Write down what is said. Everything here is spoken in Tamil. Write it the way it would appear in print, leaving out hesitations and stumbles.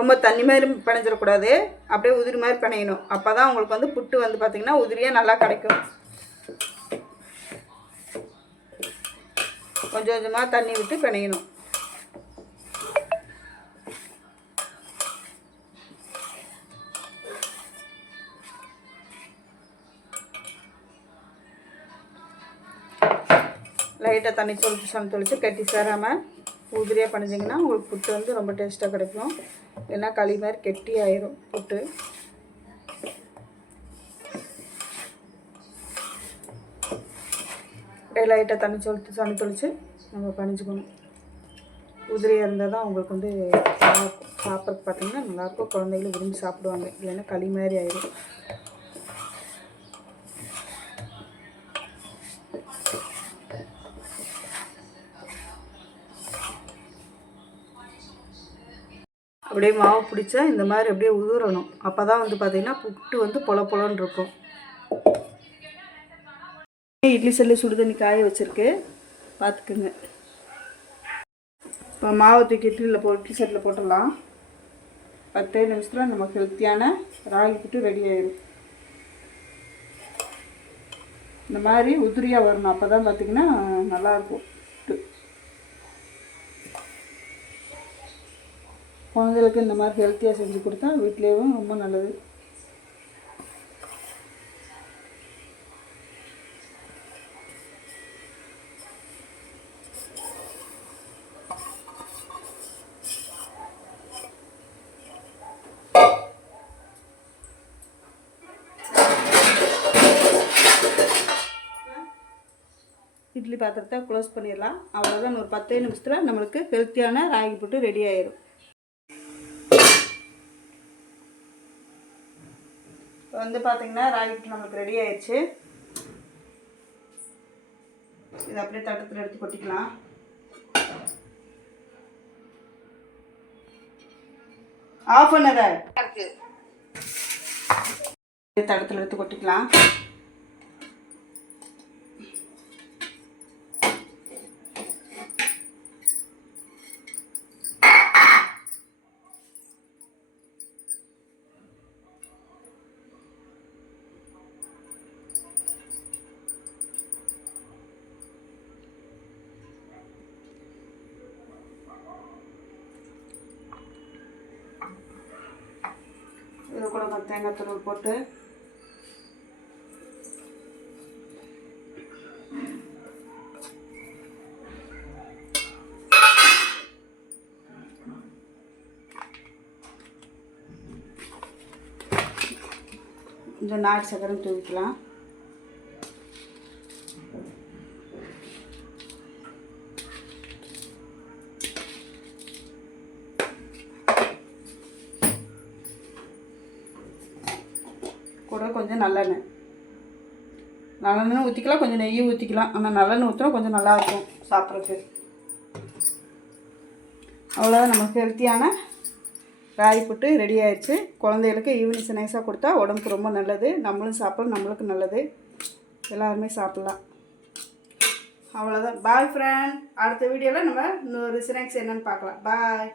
ரொம்ப தண்ணி மாதிரி பிணைஞ்சிடக்கூடாது, அப்படியே உதிரி மாதிரி பிணையணும். அப்போ தான் உங்களுக்கு வந்து புட்டு வந்து பார்த்திங்கன்னா உதிரியாக நல்லா கிடைக்கும். கொஞ்சம் கொஞ்சமாக தண்ணி விட்டு பிணையணும். லைட்டாக தண்ணி தொளிச்சு கட்டி சேராமல் உதிரியாக பண்ணிச்சிங்கன்னா உங்களுக்கு புட்டு வந்து ரொம்ப டேஸ்ட்டாக கிடைக்கும். இல்லைன்னா களி மாதிரி கெட்டி ஆயிரும் புட்டு. அப்படியே லைட்டாக தண்ணி தொளிச்சு நம்ம பண்ணிச்சுக்கணும். உதிரியாக இருந்தால் தான் உங்களுக்கு வந்து நல்லாயிருக்கும். சாப்பிட்றதுக்கு பார்த்திங்கன்னா நல்லாயிருக்கும். குழந்தைகளும் விரும்பி சாப்பிடுவாங்க. இல்லைன்னா களி மாதிரி ஆயிடும். அப்படியே மாவு பிடிச்சா இந்த மாதிரி அப்படியே உதுரணும். அப்போ தான் வந்து பார்த்திங்கன்னா புட்டு வந்து பொலன்னு இருக்கும். இட்லி செல்லு சுடு தண்ணி காய வச்சுருக்கு, பார்த்துக்குங்க. இப்போ மாவு தூக்கி இட்லி செட்டில் போட்டுடலாம். 10 நிமிஷத்தில் நமக்கு ஹெல்த்தியான ராகி புட்டு ரெடி ஆயிடும். இந்த மாதிரி உதிரியாக வரணும். அப்போ தான் பார்த்திங்கன்னா நல்லாயிருக்கும். குழந்தைகளுக்கு இந்த மாதிரி ஹெல்த்தியாக செஞ்சு கொடுத்தா வீட்லேயும் ரொம்ப நல்லது. இட்லி பாத்திரத்தை க்ளோஸ் பண்ணிடலாம். அவ்வளோதான். ஒரு 10 நிமிஷத்தில் நம்மளுக்கு ஹெல்த்தியான ராகி புட்டு ரெடி ஆயிடும். இப்போ வந்து பார்த்திங்கன்னா ராகி புட்டு நம்மளுக்கு ரெடி ஆயிடுச்சு. இதை அப்படியே தட்டத்தில் எடுத்து கொட்டிக்கலாம். ஆஃப் பண்ணதை தட்டத்தில் எடுத்து கொட்டிக்கலாம். இது கூட தேங்காய் துருவல் போட்டு கொஞ்சம் நாட்டு சக்கரை தூவிக்கலாம். கூட கொஞ்சம் நல்லெண்ணெய் ஊற்றிக்கலாம், கொஞ்சம் நெய்யும் ஊற்றிக்கலாம். ஆனால் நல்லெண்ணெய் ஊற்றினா கொஞ்சம் நல்லாயிருக்கும் சாப்பிட்றதுக்கு. அவ்வளோதான், நமக்கு ஹெல்த்தியான ராகி புட்டு ரெடி ஆயிடுச்சு. குழந்தைகளுக்கு ஈவினிங் ஸ்நாக்ஸாக கொடுத்தா உடம்புக்கு ரொம்ப நல்லது. நம்மளும் சாப்பிட்லாம், நம்மளுக்கு நல்லது. எல்லாருமே சாப்பிட்லாம். அவ்வளோதான். பாய் ஃப்ரெண்ட். அடுத்த வீடியோவில் நம்ம இன்னொரு ஸ்நாக்ஸ் என்னென்னு பார்க்கலாம். பாய்.